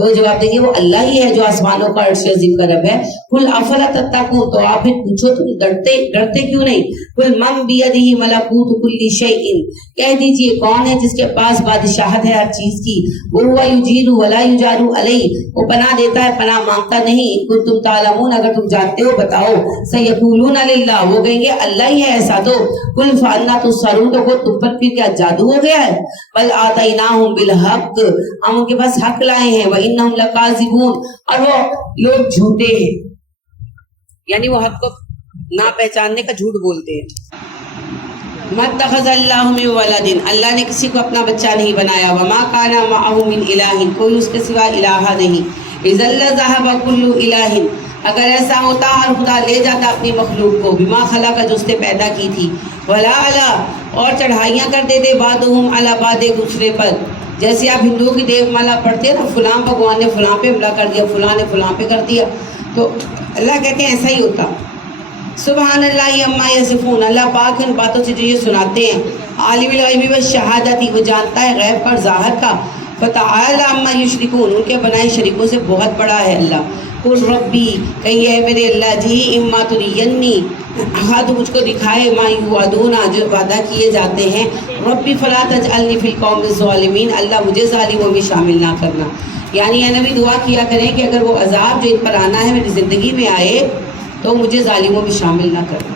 تو جواب دیں گے وہ اللہ ہی ہے جو آسمانوں کا عرش عظیم کا رب ہے. قل افلا تتقون، تو آپ پھر پوچھو تم ڈرتے کیوں نہیں. قل من بیدہ ملکوت کل شیء، کہہ دیجئے کون ہے جس کے پاس بادشاہت ہے ہر چیز کی. وہو یجیر ولا یجار علیہ، وہ پناہ دیتا ہے پناہ مانگتا نہیں. ان کنتم تعلمون، اگر تم جانتے ہو بتاؤ. سیقولون للہ، وہ کہیں گے اللہ ہی ہے ایسا تو. قل فانا تسحرون، تو تم پر پھر کیا جادو ہو گیا ہے. بل آتیناہم بالحق، ہم ان کے پاس حق لائے ہیں. وانہم لکاذبون، اور وہ لوگ جھوٹے ہیں، یعنی وہ حق کو نہ پہچاننے کا جھوٹ بولتے ہیں. مَتَّخَذَ اللَّهُ مِن وَلَدٍ، اللہ نے کسی کو اپنا بچہ نہیں بنایا. وَمَا كَانَ مَعَهُ مِنْ إِلَٰهٍ، کوئی اس کے سوا الہ نہیں. إِذًا لَّذَهَبَ كُلُّ إِلَٰهٍ، اگر ایسا ہوتا ہر خدا لے جاتا اپنی مخلوق کو. بِمَا خَلَقَ، جو اس نے پیدا کی تھی. وَلَا عَلَىٰ، اور چڑھائیاں کر دیتے بَعْضُهُمْ عَلَىٰ بَعْضٍ، دوسرے پر. جیسے آپ ہندوؤں کی دیو مالا پڑھتے ہیں نا، فلاں بھگوان نے فلاں پہ حملہ کر دیا، فلاں نے فلاں پہ کر دیا، تو اللہ کہتے ہیں ایسا ہی ہوتا. سبحان اللہ عما یصفون، اللہ پاک ان باتوں سے جو یہ سناتے ہیں. عالم الغیب والشہادت، وہ جانتا ہے غیب پر ظاہر کا. فتعالی عما یشرکون، ان کے بنائے شریکوں سے بہت بڑا ہے اللہ. قل ربی، کہیے اے میرے اللہ جی، اما ترینی، ہاں تو مجھ کو دکھائے، ما یوعدون، جو وعدہ کیے جاتے ہیں. ربی فلا تجعلنی فی القوم الظالمین، اللہ مجھے ظالموں میں شامل نہ کرنا. یعنی اے نبی دعا کیا کریں کہ اگر وہ عذاب جو ان پر آنا ہے میری زندگی میں آئے تو مجھے ظالموں میں شامل نہ کرنا.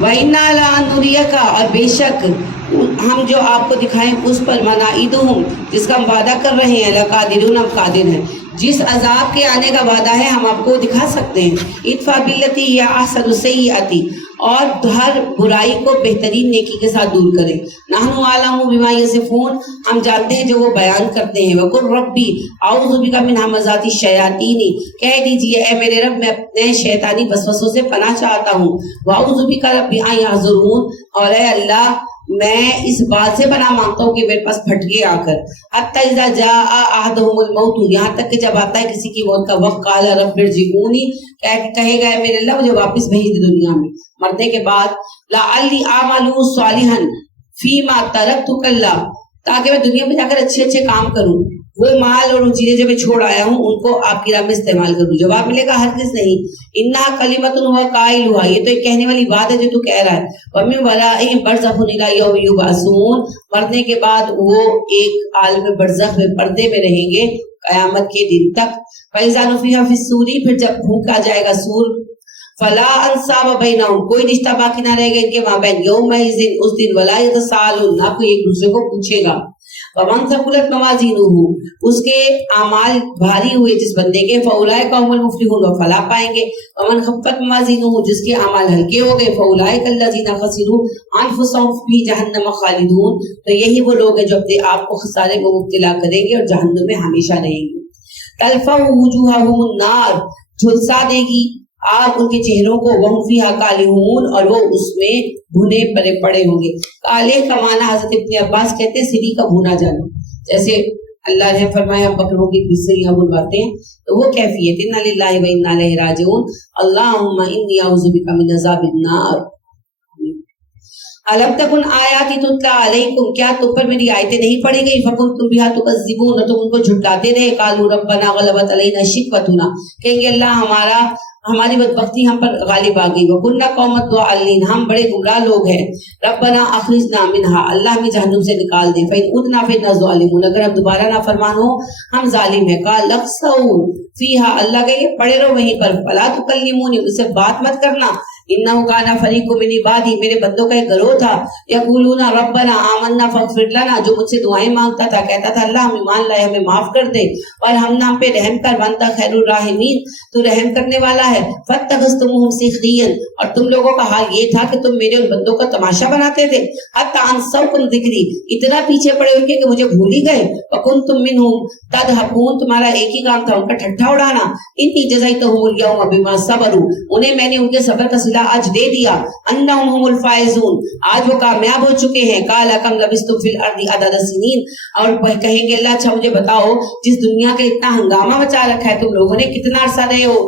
وَإِنَّا لَأَن نُرِيَكَ، اور بے شک ہم جو آپ کو دکھائیں اس پر، مَنَائِدُهُمْ، جس کا ہم وعدہ کر رہے ہیں، لَقَادِرُونَ، ہم قادر ہیں. جس عذاب کے آنے کا وعدہ ہے ہم آپ کو دکھا سکتے ہیں. ادفع باللتی ہی احسن السیئۃ، اور ہر برائی کو بہترین نیکی کے ساتھ دور کریں. نحن اعلم بما یصفون، ہم جانتے ہیں جو وہ بیان کرتے ہیں. وقل ربی اعوذ بک من همزات الشیاطین، کہہ دیجئے اے میرے رب میں اپنے شیطانی وسوسوں سے پناہ چاہتا ہوں. واعوذ بک ربی ان یحضرون، اور اے اللہ میں اس بات سے پناہ مانگتا ہوں کہ میرے پاس پھٹکے آ کر. حتی اذا جاء احدهم الموت، یہاں تک کہ جب آتا ہے کسی کی موت کا وقت، قال رب ارجعون، کہے گا میرے اللہ مجھے واپس بھیج دے دنیا میں مرنے کے بعد. لعلی اعمل صالحا فیما ترکت کلا، تاکہ میں دنیا میں جا کر اچھے اچھے کام کروں، وہ مال اور وہ چیزیں جو میں چھوڑ آیا ہوں ان کو آپ کی راہ میں استعمال کروں. جواب ملے گا ہرگز نہیں. انہا کلمۃ ہوا قائلھا، یہ تو ایک کہنے والی بات ہے جو تو کہہ رہا ہے. ومن ورائہم برزخ الی یوم یبعثون، مرنے کے بعد وہ ایک عالم برزخ میں پردے میں رہیں گے قیامت کے دن تک. فاذا نفخ فی الصور، پھر جب پھونکا جائے گا سور، فلا انصاب بینہم، کوئی رشتہ باقی نہ رہے گا ان کے مابین. یومئذ، اس دن، ولا یتساءلون، نہ کوئی ایک دوسرے کو پوچھے گا. ومن ثقلت موازینہ، اس کے اعمال بھاری ہوئے جس بندے کے، فاولئک هم المفلحون، وہ فلاح پائیں گے. ومن خفت موازینہ، جس کے اعمال ہلکے ہو گئے، فاولئک الذین خسروا انفسهم فی جہنم خالدون، تو یہی وہ لوگ ہیں جو اپنے آپ کو خسارے میں مبتلا کریں گے اور جہنم میں ہمیشہ رہیں گے. تلفح وجوہہم النار، جھلسا دے گی آپ ان کے چہروں کو. وہ فیہا کالحون، اور وہ اس میں بھنے پڑے ہوں گے. کالے کا معنی حضرت ابن عباس کہتے ہیں سری کا بھونا جانا. جیسے اللہ نے فرمایا بکروں کی بسریاں بنواتے ہیں تو وہ کیفیت. انا للہ و انا الیہ راجعون. اللہم انی اعوذ بک من عذاب النار. الم تکن آیاتی تتلی علیکم، کیا تم پر میری آیتیں نہیں پڑھی گئی؟ فکنتم بہا تکذبون، تم ان کو جھٹلاتے رہے. قالوا ربنا غلبت علینا شقوتنا، کہیں گے اللہ ہماری بدبختی ہم پر غالب آ گئی. وَكُنَّا قَوْمًا ضَالِّينَ، ہم بڑے گمراہ لوگ ہیں. رَبَّنَا أَخْرِجْنَا مِنْهَا، اللہ ہمیں جہنم سے نکال دے. فَإِنْ عُدْنَا فَإِنَّا ظَالِمُونَ، اگر ہم دوبارہ نافرمان ہو ہم ظالم ہیں. قَالَ اخْسَئُوا فِيهَا، اللہ کہے پڑے رہو وہیں پر. فَلَا تُكَلِّمُونِ، مجھ سے بات مت کرنا. إِنَّهُ كَانَ فَرِيقٌ مِّنْ عِبَادِي، میرے بندوں کا ایک گروہ تھا. يَقُولُونَ رَبَّنَا آمَنَّا فَاغْفِرْ لَنَا، جو مجھ سے دعائیں مانگتا تھا، کہتا تھا اللہ ہم ایمان لائے ہمیں معاف کر دے اور ہم پہ رحم کر. وَأَنْتَ خَيْرُ الرَّاحِمِينَ، تو رحم کرنے والا ہے. فَاتَّخَذْتُمُوهُمْ سِخْرِيًّا، اور تم لوگوں کا حال یہ تھا کہ تم میرے ان بندوں کا تماشا بناتے تھے. حَتَّىٰ أَنسَوْكُمْ ذِكْرِي، اتنا پیچھے پڑے ہوئے کہ مجھے بھول ہی گئے. وَكُنْتُم مِّنْهُمْ تَضْحَكُونَ، تمہارا ایک ہی کام تھا ان کا ٹھٹھا اڑانا. إِنِّي جَزَيْتُهُمُ الْيَوْمَ بِمَا صَبَرُوا، انہیں میں نے ان کے صبر کا فضلہ آج دے دیا، انہم هم الفائزون آج وہ کامیاب ہو چکے ہیں، قال کم لبثتم فی الارض عدد سنین اور کہیں گے اللہ اچھا مجھے بتاؤ جس دنیا کا اتنا ہنگامہ مچا رکھا ہے تم لوگوں نے کتنا عرصہ رہے ہو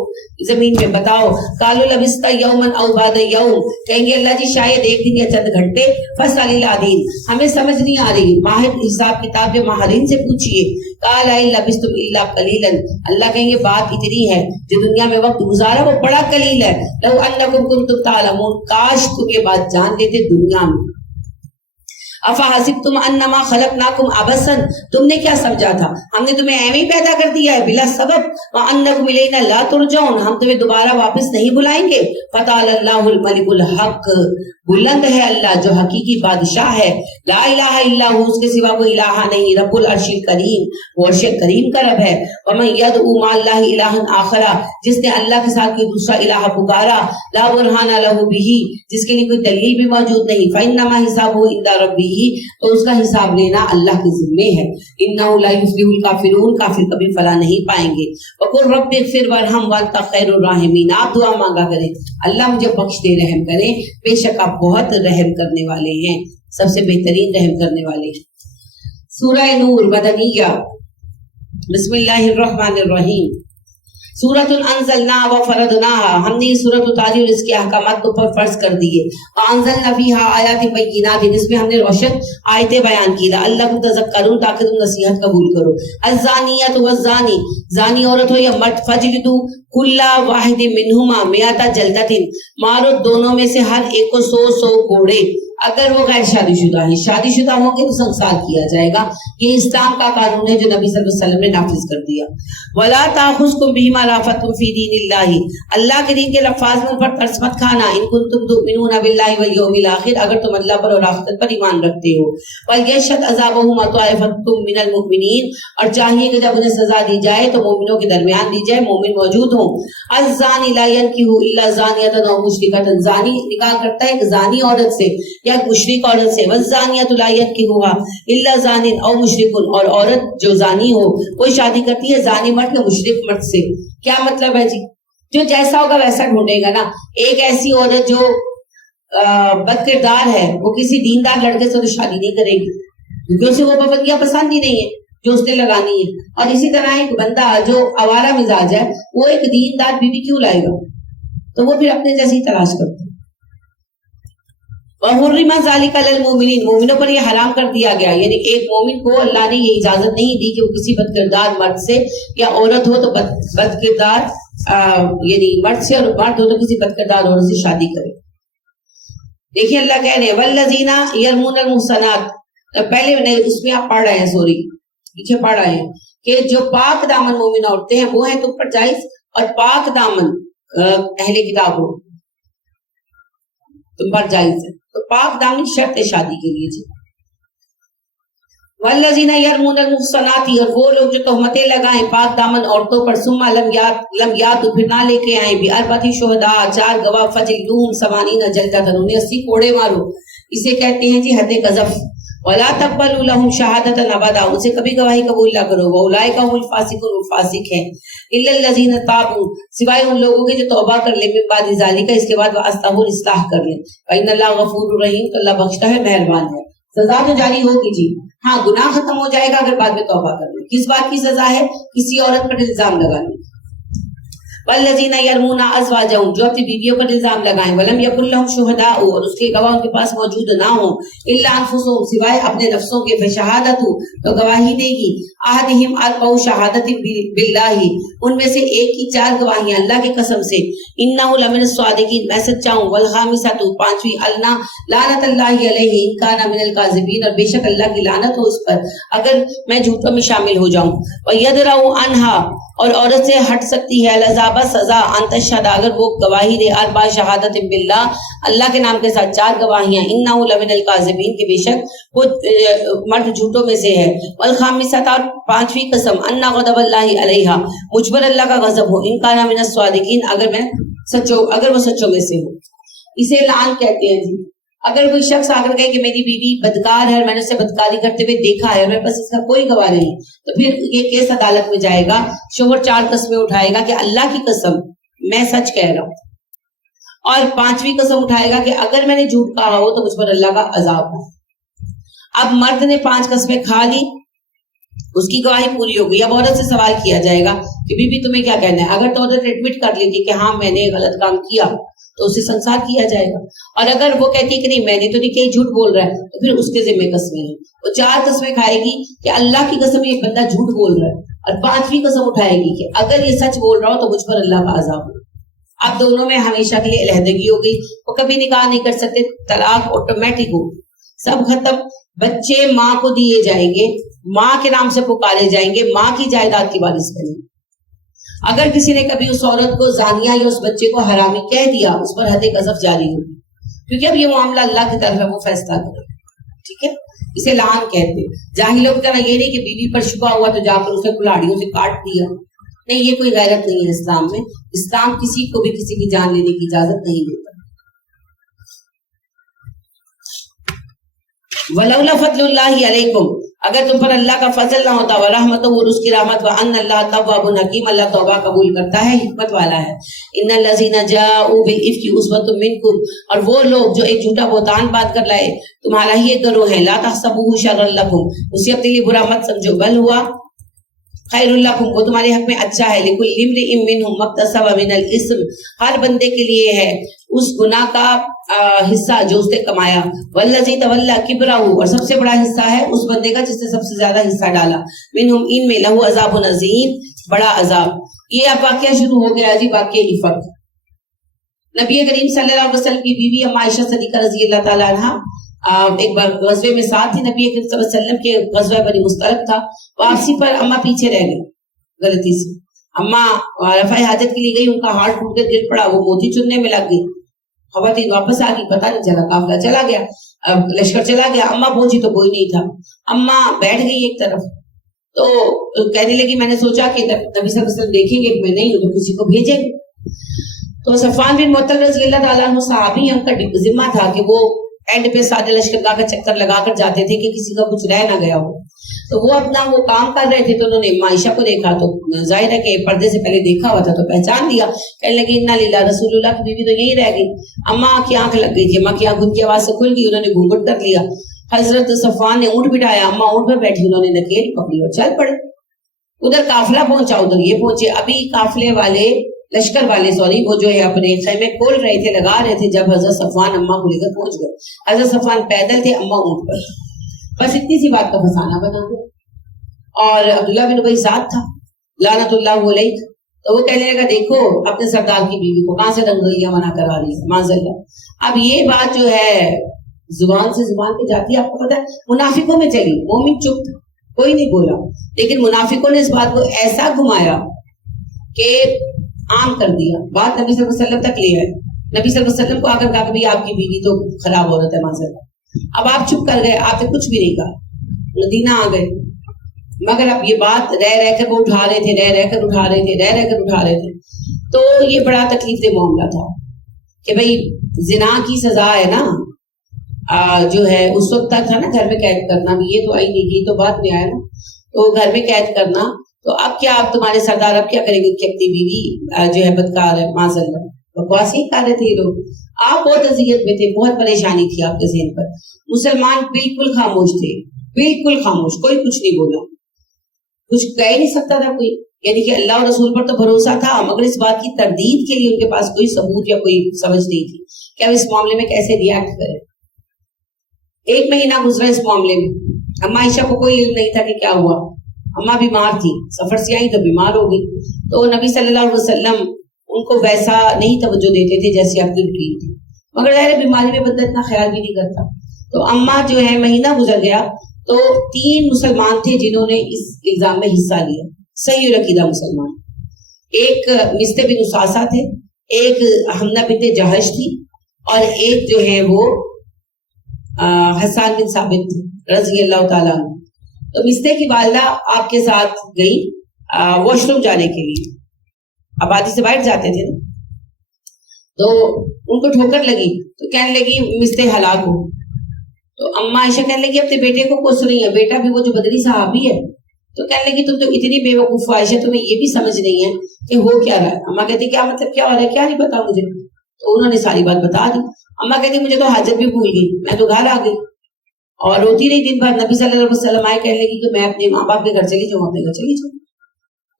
زمین میں، بتاؤ۔ قالوا لبثت یوما او بعد یوم کہیں گے اللہ جی شاید ایک دن یا چند گھنٹے، فاسأل العادین ہمیں سمجھ نہیں آ رہی، ماہر حساب کتاب کے ماہرین سے پوچھئے۔ قال ان لبثتم الا قلیلا اللہ کہیں گے بات اتنی ہے جو دنیا میں وقت گزارا وہ بڑا قلیل ہے، لو انکم کنتم تعلمون کاش تم یہ بات جان لیتے دنیا میں۔ افحسبتم انما خلقناکم عبثا تم نے کیا سمجھا تھا ہم نے تمہیں ایویں ہی پیدا کر دیا ہے بلا سبب، وانکم الینا لا ترجعون ہم تمہیں دوبارہ واپس نہیں بلائیں گے۔ فتعالی اللہ الملک الحق بلند ہے اللہ جو حقیقی بادشاہ ہے، لا الہ الا ہو اس کے سوا کوئی الہ نہیں، رب العرش الکریم وہ عرش کریم کا رب ہے۔ ومن یدعو مع اللہ الہ آخر جس نے اللہ کے ساتھ کوئی دوسرا الہ پکارا، لا برہان لہ بہ جس کے لیے کوئی دلیل بھی موجود نہیں، فانما حسابہ عند ربہ تو اس کا حساب لینا اللہ کے ذمے ہے۔ انہ لا یفلح الکافرون کافر کبھی فلاح نہیں پائیں گے۔ وقل رب اغفر وارحم وانت خیر الراحمین آپ دعا مانگا کریں اللہ مجھے بخش دے رحم کریں بے شک آپ بہت رحم کرنے والے ہیں، سب سے بہترین رحم کرنے والے ہیں۔ سورہ نور مدنیہ بسم اللہ الرحمن الرحیم۔ سورۃ انزلنا و فرضناها ہم نے یہ سورۃ اتاری اور اس کے احکامات کو فرض کر دیے، وانزلنا فیہا آیات بینات جس میں ہم نے روشن آیتیں بیان کی، لعلکم تذکرون تاکہ تم نصیحت قبول کرو۔ الزانیۃ والزانی زانی عورت ہو یا مرد، فجلدوا کل واحد منہما مئۃ جلدۃ مارو دونوں میں سے ہر ایک کو 100 کوڑے، اگر وہ غیر شادی شدہ ہیں، شادی شدہ ہوں گے تو سنسار کیا جائے گا۔ یہ اسلام کا قانون ہے جو نبی صلی اللہ علیہ وسلم نے نافذ کر دیا۔ ولا تاخذکم بہما رأفۃ فی دین اللہ اللہ کے دین کے الفاظ میں پر ترس مت کھانا، ان کنتم تؤمنون باللہ والیوم الآخر اگر تم اللہ پر اور آخرت پر ایمان رکھتے ہو۔ ولیشہد عذابہما طائفۃ من المؤمنین اور چاہیے کہ جب انہیں سزا دی جائے تو مومنوں کے درمیان دی جائے، مومن موجود ہوں۔ الزانی لا ینکح الا زانیۃ او مشرکۃ زانی نکاح کرتا ہے ایک زانی عورت سے یا مشرک عورت سے، والزانیۃ لا ینکحها الا زان او مشرک اور عورت جو زانی ہو کوئی شادی کرتی ہے زانی مرد یا مشرک مرد سے۔ کیا مطلب ہے جی؟ جو جیسا ہوگا ویسا ڈھونڈے گا نا۔ ایک ایسی عورت جو بد کردار ہے وہ کسی دیندار لڑکے سے تو شادی نہیں کرے گی کیونکہ اسے وہ پابندیاں پسند ہی نہیں ہے جو اس نے لگانی ہے، اور اسی طرح ایک بندہ جو آوارہ مزاج ہے وہ ایک دیندار بیوی کیوں لائے گا؟ تو وہ پھر اپنے جیسی تلاش کرتا ہے۔ وَحُرِّمَ ذَلِكَ عَلَى الْمُؤْمِنِينَ مومنوں پر یہ حرام کر دیا گیا، یعنی ایک مومن کو اللہ نے یہ اجازت نہیں دی کہ وہ کسی بد کردار مرد سے یا عورت ہو تو بد کردار یعنی مرد سے، اور مرد ہو تو کسی بد کردار عورت سے شادی کرے۔ دیکھیں اللہ کہہ رہے ہیں وَالَّذِينَ يَرْمُونَ الْمُحْصَنَاتِ پہلے اس میں آپ پڑھ رہے ہیں سوری پیچھے پڑھ رہے ہیں کہ جو پاک دامن مومن عورتیں ہیں وہ ہیں تم پر جائز، اور پاک دامن اہل کتاب ہو تم پر جائز ہے، تو پاک دامن شرط ہے شادی کے لیے جی۔ والذین یرمون المحصنات اور وہ لوگ جو تہمتیں لگائیں پاک دامن عورتوں پر، ثم لم یاتوا پھر نہ لے کے آئیں باربعۃ شہداء 4 گواہ، فجلدوہم 80 جلدۃ انہیں 80 کوڑے مارو، اسے کہتے ہیں جی حد قذف۔ ولا تقبلوا لهم شہادۃ ابدا ان سے کبھی گواہی قبول نہ کرو، واولئک هم الفاسقون فاسق ہیں، الا الذین تابوا سوائے ان لوگوں کے جو توبہ کر لیں من بعد ذالک اس کے بعد واصلحوا اصلاح کر لیں، فإن اللہ غفور رحیم تو اللہ بخشتا ہے مہربان ہے۔ سزا تو جاری ہوگی جی، ہاں گناہ ختم ہو جائے گا اگر بعد میں توبہ کر لیں۔ کس بات کی سزا ہے؟ کسی عورت پر الزام لگانے۔ والذین یرمون ازواجہم جو اپنی بیویوں پر الزام لگائیں، ولم یکن لہم شہداء اور اس کے گواہ ان کے پاس موجود نہ ہوں، الا انفسہم سوائے اپنے نفسوں کے، فشہادۃ تو گواہی دے گی، احدہم اربع شہادۃ باللہ ان میں سے ایک کی 4 گواہیاں اللہ کی قسم سے، انہ لمن الصادقین میں سچا ہوں، والخامسۃ 5ویں النا لعنت اللہ علیہ ان کان من الکاذبین اور بے شک اللہ کی لعنت ہو اس پر اگر میں جھوٹوں میں شامل ہو جاؤں، ویدرؤ عنہا اور عورت سے ہٹ سکتی ہے العذاب سزا ان تشہد اگر وہ گواہی دے 4 شہادت باللہ اللہ کے نام کے ساتھ 4 گواہیاں، انہ لمن الکاذبین کہ بے شک وہ مرد جھوٹوں میں سے ہے، والخامسۃ اور 5ویں قسم ان غضب اللہ علیہا مجھ پر اللہ کا غضب ہو، ان کان من الصادقین اگر وہ سچوں میں سے ہو۔ اسے لعن کہتے ہیں جی۔ اگر کوئی شخص آ کر کہے کہ میری بیوی بدکار ہے اور میں نے اسے بدکاری کرتے ہوئے دیکھا ہے اور میرے پاس اس کا کوئی گواہ نہیں، تو پھر یہ کیس عدالت میں جائے گا، شوہر 4 قسمیں اٹھائے گا کہ اللہ کی قسم میں سچ کہہ رہا ہوں، اور 5ویں قسم اٹھائے گا کہ اگر میں نے جھوٹ کہا ہو تو مجھ پر اللہ کا عذاب ہو۔ اب مرد نے 5 قسمیں کھا لی، اس کی گواہی پوری ہو گئی۔ اب عورت سے سوال کیا جائے گا کہ بی بی تمہیں کیا کہنا ہے؟ اگر تو عورت ایڈمٹ کر لیتی کہ ہاں میں نے غلط کام کیا تو اسے سنسار کیا جائے گا، اور اگر وہ کہتی کہ نہیں میں نے تو نہیں کہ جھوٹ بول رہا ہے تو پھر اس کے ذمہ قسمیں ہیں۔ وہ 4 قسمیں کھائے گی کہ اللہ کی قسم یہ بندہ جھوٹ بول رہا ہے، اور 5ویں قسم اٹھائے گی کہ اگر یہ سچ بول رہا ہو تو مجھ پر اللہ کا عذاب ہو۔ اب دونوں میں ہمیشہ کے لیے علیحدگی ہو گئی، وہ کبھی نکاح نہیں کر سکتے، طلاق آٹومیٹک ہو، سب ختم۔ بچے ماں کو دیے جائیں گے، ماں کے نام سے پکارے جائیں گے، ماں کی جائیداد کی وارث بنیں۔ اگر کسی نے کبھی اس عورت کو زانیہ یا اس بچے کو حرامی کہہ دیا، اس پر حد قذف جاری ہوگی، کیونکہ اب یہ معاملہ اللہ کی طرف ہے، وہ فیصلہ کرے، ٹھیک ہے؟ اسے لعان کہتے ہیں۔ جاہلوں کی طرح یہ نہیں کہ بیوی پر شبہ ہوا تو جا کر اسے کلاڑیوں سے کاٹ دیا، نہیں، یہ کوئی غیرت نہیں ہے اسلام میں۔ اسلام کسی کو بھی کسی کی جان لینے کی اجازت نہیں دیتا۔ وَلَوْلَا فَضْلُ اللَّهِ عَلَيْكُمْ، اگر تم پر اللہ کا فضل نہ ہوتا، وَرَحْمَتُهُ، اور اس کی رحمت، وَأَنَّ اللَّهَ تَوَّابٌ حَكِيمٌ، اللہ توبہ قبول کرتا ہے، حکمت والا ہے۔ إِنَّ الَّذِينَ جَاءُوا بِالْإِفْكِ عُصْبَةٌ مِّنكُمْ، اور وہ لوگ جو ایک جھوٹا بہتان باندھ کر لائے تمہارا ہی ایک گروہ ہے، لَا تَحْسَبُوهُ شَرًّا لَكُمْ، اسے اپنے لیے برا مت سمجھو، بل ہوا خیر لکم، وہ تمہارے حق میں اچھا ہے، لکل امرئ منہم مکتسب من الاسم، ہر بندے کے لیے ہے اس گناہ کا حصہ جو اس نے کمایا، والذی تولی کبرہ، اور سب سے بڑا حصہ ہے اس بندے کا جس نے سب سے زیادہ حصہ ڈالا، منہم، ان میں، لہو عذاب عظیم، بڑا عذاب۔ یہ اب واقعہ شروع ہو گیا جی، واقعہ افک۔ نبی کریم صلی اللہ علیہ وسلم کی بیوی اما عائشہ صدیقہ رضی اللہ تعالیٰ عنہا ایک بار غزوے میں ساتھ تھی نبی کریم صلی اللہ علیہ وسلم کے، غزوہ بنی مستلق تھا، واپسی پر اما پیچھے رہ گئی غلطی سے، اما رفع حاجت کے لیے گئی، ان کا ہاتھ ٹوٹ کر گر پڑا، وہ موتی چننے میں لگ گئی، خواتین واپس آ گئی، پتہ نہیں چلا، قافلہ چلا گیا، لشکر چلا گیا، اما پہنچی تو کوئی نہیں تھا، اما بیٹھ گئی ایک طرف، تو کہنے لگی میں نے سوچا کہ نبی صلی اللہ علیہ وسلم دیکھیں گے کہ میں نہیں ہوں تو کسی کو بھیجیں گے، تو صفوان بن معطل رضی اللہ تعالیٰ عنہ صحابی ہیں، ان کا ذمہ تھا کہ وہ اینڈ پہ سارے لشکرگاہ کا چکر لگا کر جاتے تھے کہ کسی کا کچھ رہ نہ گیا ہو، تو وہ اپنا وہ کام کر رہے تھے، تو انہوں نے عائشہ کو دیکھا، تو ظاہر ہے کہ پردے سے پہلے دیکھا ہوا تھا تو پہچان لیا، کہنے لگے انا للہ، رسول اللہ کی بیوی تو یہی رہ گئی۔ اما کی آنکھ لگ گئی تھی، اما کی آنکھ ان کی آواز سے کھل گئی، انہوں نے گھونگھٹ کر لیا، حضرت صفوان نے اونٹ بٹھایا، اما اونٹ پر بیٹھی، انہوں نے نکیل پکڑی اور چل پڑے، ادھر قافلہ پہنچا، ادھر یہ پہنچے، ابھی قافلے والے، لشکر والے وہ جو ہے اپنے خیمے کھول رہے تھے، لگا رہے تھے، جب حضرت صفوان اما کو لے کر پہنچ گئے، حضرت صفوان پیدل تھے، اما اونٹ پر، بس اتنی سی بات کا فسانہ بنا دیا، اور عبداللہ بن ابی سعد تھا لعنت اللہ علیہ، تو وہ کہنے لگا دیکھو اپنے سردار کی بیوی کو کہاں سے رنگریاں بنا کرا رہی ہے، معاذ اللہ۔ اب یہ بات جو ہے زبان سے زبان پہ جاتی ہے، آپ کو پتا ہے منافقوں میں چلی، مومن چپ تھا، کوئی نہیں بولا، لیکن منافقوں نے اس بات کو ایسا گھمایا کہ عام کر دیا، بات نبی صلی اللہ علیہ وسلم تک لے آئے، نبی صلی اللہ علیہ وسلم کو آ کر کہا کہ آپ کی بیوی تو خراب عورت ہے معاذ اللہ، اب آپ چھپ کر گئے، آپ نے کچھ بھی نہیں کہا، مدینہ آ گئے، مگر اب یہ بات رہ رہ کر وہ اٹھا رہے تھے، رہ رہ کر اٹھا رہے تھے، رہ رہ کر اٹھا رہے تھے، تو یہ بڑا تکلیف دہ معاملہ تھا کہ بھئی زنا کی سزا ہے نا، جو ہے اس وقت تک تھا نا گھر میں قید کرنا، یہ تو آئی نہیں، یہ تو بعد میں آیا نا، تو گھر میں قید کرنا، تو اب کیا، اب تمہارے سردار اب کیا کریں گے کہ اپنی بیوی جو ہے بدکار ہے، معاذ اللہ، بکواس ہی کر رہے تھے یہ لوگ، آپ بہت اذیت میں تھے، بہت پریشانی تھی آپ کے ذہن پر، مسلمان بالکل خاموش تھے، بالکل خاموش، کوئی کچھ نہیں بولا، کچھ کہہ نہیں سکتا تھا کوئی، یعنی کہ اللہ اور رسول پر تو بھروسہ تھا، مگر اس بات کی تردید کے لیے ان کے پاس کوئی ثبوت یا کوئی سمجھ نہیں تھی کہ اب اس معاملے میں کیسے ریئیکٹ کریں۔ 1 مہینہ گزرا اس معاملے میں، اما عائشہ کو کوئی علم نہیں تھا کہ کیا ہوا، اما بیمار تھی، سفر سے آئی تو بیمار ہو گئی، تو نبی صلی اللہ علیہ وسلم ان کو ویسا نہیں توجہ دیتے تھے جیسے آپ کی روٹین تھی، مگر ظاہر بیماری میں بندہ اتنا خیال بھی نہیں کرتا، تو اما جو ہے مہینہ گزر گیا تو 3 مسلمان تھے جنہوں نے اس الزام میں حصہ لیا، صحیح العقیدہ مسلمان، ایک مصطح بن اساسہ تھے، ایک حمنہ بنت جہش تھی، اور ایک جو ہے وہ حسان بن ثابت رضی اللہ تعالیٰ عنہ۔ تو مصطح کی والدہ آپ کے ساتھ گئی واش روم جانے کے لیے، آبادی سے باہر جاتے تھے نا، تو ان کو ٹھوکر لگی تو کہنے لگی مصطح ہلاک ہو، تو اما عائشہ کہنے لگی اپنے بیٹے کو کوس رہی ہے، بیٹا بھی وہ جو بدری صحابی ہے، تو کہنے لگی تم تو اتنی بے وقوف عائشہ، تمہیں یہ بھی سمجھ نہیں ہے کہ ہو کیا رہا ہے، اما کہتی کیا مطلب، کیا ہو رہا ہے، کیا نہیں پتا مجھے، تو انہوں نے ساری بات بتا دی. اماں کہتی مجھے تو حاجت بھی بھول گئی, میں تو گھر آ گئی اور روتی رہی دن بھر. نبی صلی اللہ علیہ وسلم آئے, کہنے لگی کہ میں اپنے ماں باپ کے گھر چلی جاؤں, اپنے گھر چلی جاؤں.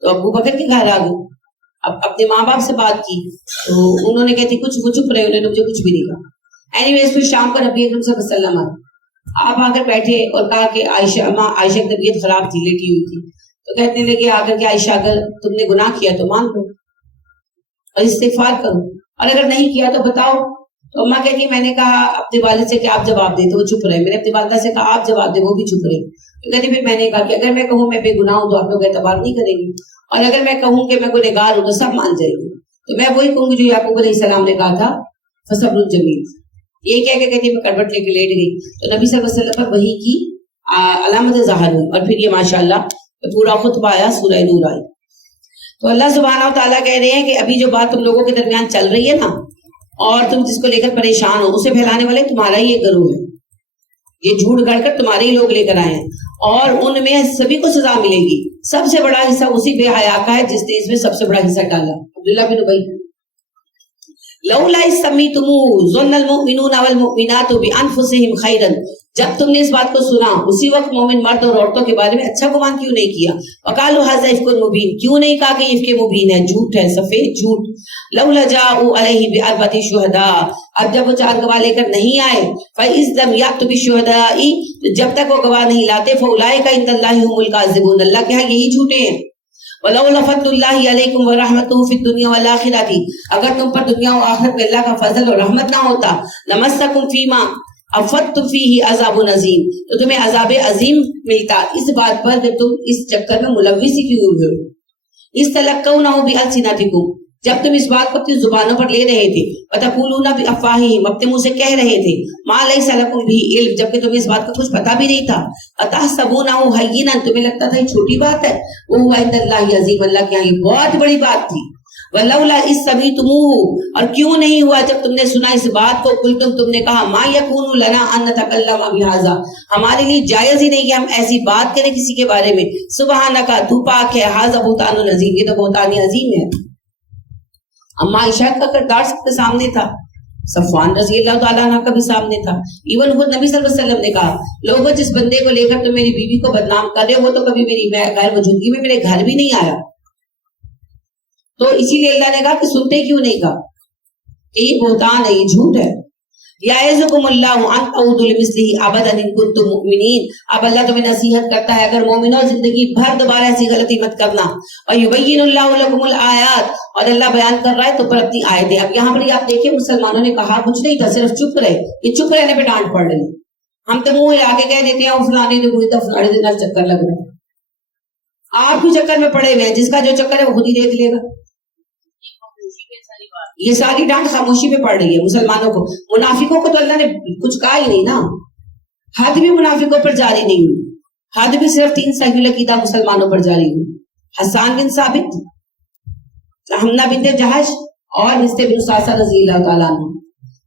تو ابو بکر کے گھر آ گئی, اب اپنے ماں باپ سے بات کی تو انہوں نے کہتی کچھ وہ چپ رہے, انہوں نے مجھے کچھ بھی نہیں کہا. اینی ویز پھر شام کو نبی اکرم صلی اللہ علیہ وسلم آئے, آپ آ کر بیٹھے اور کہا کہ عائشہ, ماں عائشہ کی طبیعت خراب تھی, لیٹی ہوئی تھی, تو کہنے لگے آ کر کہ عائشہ اگر تم نے گناہ کیا تو مان لو اور استغفار کرو, اور اگر نہیں کیا تو بتاؤ. تو اماں کہتی میں نے کہا اپنے والد سے کہ آپ جواب دیں, تو وہ چپ رہے. میں نے اپنی والدہ سے کہا آپ جواب دیں, وہ بھی چپ رہے. تو کہتی پھر میں نے کہا کہ اگر میں کہوں میں بے گناہ ہوں تو آپ لوگ اعتبار نہیں کریں گے, اور اگر میں کہوں کہ میں گنہگار ہوں تو سب مان جائیں گے. تو میں وہی کہوں گی جو یعقوب علیہ السلام نے کہا تھا, فصبر جمیل. یہ کہہ کے کہتی میں کڑوٹ لے کے لیٹ گئی. تو نبی صلی اللہ علیہ وسلم پر وحی کی علامت ظاہر ہوئی, اور پھر یہ ماشاءاللہ پورا خطبہ آیا, سورہ نور آئی. تو اللہ سبحانہ و تعالیٰ کہہ رہے ہیں کہ ابھی جو بات تم لوگوں کے درمیان چل رہی ہے نا, اور تم جس کو لے کر پریشان ہو, اسے پھیلانے والے تمہارا ہی ایک گروہ ہے. یہ جھوٹ گڑھ کر تمہارے ہی لوگ لے کر آئے ہیں, اور ان میں سبھی کو سزا ملے گی. سب سے بڑا حصہ اسی بے حیا کا ہے جس نے اس میں سب سے بڑا حصہ ڈالا, عبداللہ بن ابی. لولا اذ سمیعتموہ ظن المؤمنون والمؤمنات بانفسہم خیرا, جب تم نے اس بات کو سنا اسی وقت مومن مرد اور عورتوں کے بارے میں اچھا گمان کیوں نہیں کیا. وقالوا ھذا افک مبین, کیوں نہیں کہا کہ افک مبین ہے, جھوٹ ہے, سفید جھوٹ. لولا جاءوا علیہ باربعۃ شہداء, اب جب وہ 4 گواہ لے کر نہیں آئے, فاذ لم یأتوا بالشہداء, جب تک وہ گواہ نہیں لاتے, فاولئک عند اللہ ھم الکاذبون, اللہ کے ہاں یہی جھوٹے ہیں. وَلَوْلَا فَضْلُ اللَّهِ عَلَيْكُمْ وَرَحْمَتُهُ فِي الدُّنْيَا وَالْآخِرَةِ, اگر تم پر دنیا و آخرت میں اللہ کا فضل اور رحمت نہ ہوتا, لَمَسَّكُمْ فِي مَا أَفَضْتُمْ فِيهِ عَذَابٌ عَظِيمٌ, تو تمہیں عذاب عظیم ملتا اس بات پر کہ تم اس چکر میں ملوث ہی کیوں ہوئے. اِذْ تَلَقَّوْنَهُ بِأَلْسِنَتِكُمْ, جب تم اس بات کو اپنی زبانوں پر لے رہے تھے, وَتَقُولُونَ بِأَفْوَاهِهِمْ, اپنے منہ سے کہہ رہے تھے, مَا لَيْسَ لَكُمْ بِهِ عِلْمٌ, جبکہ تمہیں اس بات کا کچھ پتہ بھی نہیں تھا. أَتَحْسَبُونَهُ هَيِّنًا, تمہیں لگتا تھا یہ چھوٹی بات ہے, وَهُوَ عِندَ اللَّهِ عَظِيمٌ, اللہ کے یہاں یہ بہت بڑی بات تھی. وَلَوْلَا إِذْ سَمِعْتُمُوهُ, اور کیوں نہیں ہوا جب تم نے سنا اس بات کو, قُلْتُمْ, تم نے کہا, مَا يَكُونُ لَنَا أَن نَتَكَلَّمَ بِهَذَا, ہمارے لیے جائز ہی نہیں کہ ہم ایسی بات کریں کسی کے بارے میں. سبحانک, تو پاک ہے, ھذا بہتان عظیم, یہ تو بہتان عظیم ہے. اما عائشہ کا کردار سب کے سامنے تھا, صفوان رضی اللہ تعالیٰ عنہ کا بھی سامنے تھا. ایون خود نبی صلی اللہ علیہ وسلم نے کہا, لوگوں جس بندے کو لے کر تم میری بیوی کو بدنام کر رہے ہو, وہ تو کبھی میری غیر موجودگی میں میرے گھر بھی نہیں آیا. تو اسی لیے اللہ نے کہا کہ سنتے کیوں نہیں کہا کہ یہ بہتان ہے, یہ جھوٹ ہے. یعظکم اللہ ان تعودوا لمثلہ ابدا ان کنتم مؤمنین, اب اللہ تمہیں نصیحت کرتا ہے اگر مومنوں زندگی بھر دوبارہ ایسی غلطی مت کرنا. ویبین اللہ لکم الآیات, اور اللہ بیان کر رہا ہے تو پر اپنی آیتیں. اب یہاں پر آپ دیکھیں مسلمانوں نے کہا کچھ نہیں تھا, صرف چپ رہے. یہ چپ رہنے پہ ڈانٹ پڑ رہی. ہم تو منہ ہلا کے کہہ دیتے ہیں فلانے نے کوئی تو فلانے دن چکر لگ رہا ہے. آپ بھی چکر میں پڑے ہوئے ہیں, جس کا جو چکر ہے وہ خود ہی دیکھ لے گا. یہ ساری ڈانٹ خاموشی پہ پڑ رہی ہے مسلمانوں کو. منافقوں کو تو اللہ نے کچھ کہا ہی نہیں نا, حد بھی منافقوں پر جاری نہیں ہوئی. حد بھی صرف 3 صحیح العقیدہ مسلمانوں پر جاری ہوئی, حسان بن ثابت, حمنہ بنت جہش اور مصعب بن صاصہ رضی اللہ تعالیٰ عنہ.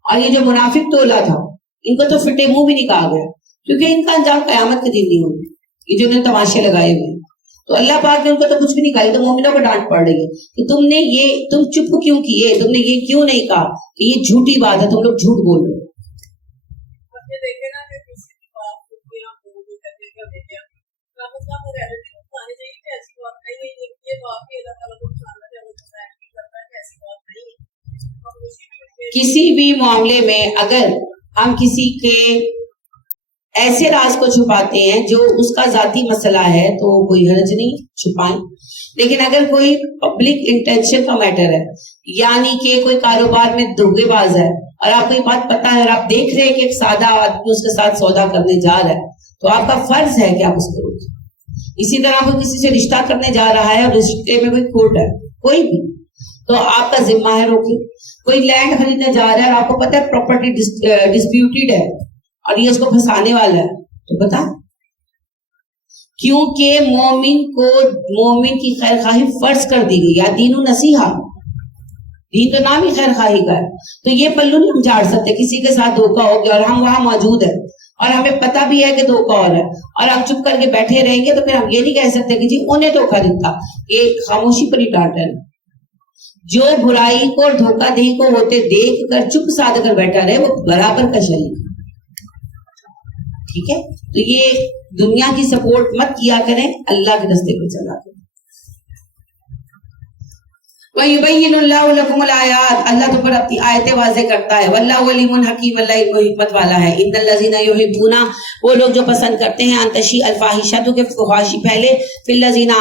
اور یہ جو منافق تولا تھا, ان کو تو فٹے منہ بھی نہیں کہا گیا, کیونکہ ان کا انجام قیامت کے دن نہیں ہوگا. یہ جو انہوں نے تماشے لگائے ہوئے, تو اللہ پاک نے ان کو تو کچھ بھی نہیں کہا. تو مومنوں کو ڈانٹ پڑ رہی ہے کہ تم چپ کیوں کیے, تم نے یہ کیوں نہیں کہا کہ یہ جھوٹی بات ہے, تم لوگ جھوٹ بول رہے ہو. کسی بھی معاملے میں اگر ہم کسی کے ایسے راز کو چھپاتے ہیں جو اس کا ذاتی مسئلہ ہے تو کوئی حرج نہیں, چھپائیں. لیکن اگر کوئی پبلک انٹینشن کا میٹر ہے, یعنی کہ کوئی کاروبار میں دھوکے باز ہے اور آپ کو یہ بات پتا ہے اور آپ دیکھ رہے ہیں کہ ایک سادہ آدمی اس کے ساتھ سودا کرنے جا رہا ہے, تو آپ کا فرض ہے کہ آپ اس کو روکیں. اسی طرح کوئی کسی سے رشتہ کرنے جا رہا ہے اور رشتے میں کوئی کھوٹ ہے کوئی بھی, تو آپ کا ذمہ ہے روکیں. کوئی لینڈ خریدنے جا رہا ہے اور آپ کو پتا ہے پراپرٹی ڈسپیوٹیڈ ہے اور یہ اس کو پھنسانے والا ہے, تو بتا, کیونکہ مومن کی خیر خواہی فرض کر دی گئی. یا دین و نصیحہ, دین تو نام ہی خیر خواہی کا ہے. تو یہ پلو نہیں ہم جھاڑ سکتے کسی کے ساتھ دھوکا ہو گیا اور ہم وہاں موجود ہیں اور ہمیں پتہ بھی ہے کہ دھوکا ہو رہا ہے اور ہم چپ کر کے بیٹھے رہیں گے, تو پھر ہم یہ نہیں کہہ سکتے کہ جی انہیں دھوکا دیتا. یہ خاموشی پر ہی ڈانٹ ہے. جو برائی کو اور دھوکہ دہی کو ہوتے دیکھ کر چپ سادھ کر بیٹھا رہے وہ برابر کا شریک. ٹھیک ہے, تو یہ دنیا کی سپورٹ مت کیا کریں, اللہ کے راستے پہ چلا کریں. وَيُبَيِّنُ اللَّهُ لَكُمُ الْآيَاتِ, اللہ تو پر اپنی آیتیں واضح کرتا ہے. وَاللَّهُ عَلِيمٌ حَكِيمٌ, اللہ علم و حکمت والا ہے. إِنَّ الَّذِينَ يُحِبُّونَ, وہ لوگ جو پسند کرتے ہیں, أَن تَشِيعَ الْفَاحِشَةُ کہ فحاشی پھیلے, فِي الَّذِينَ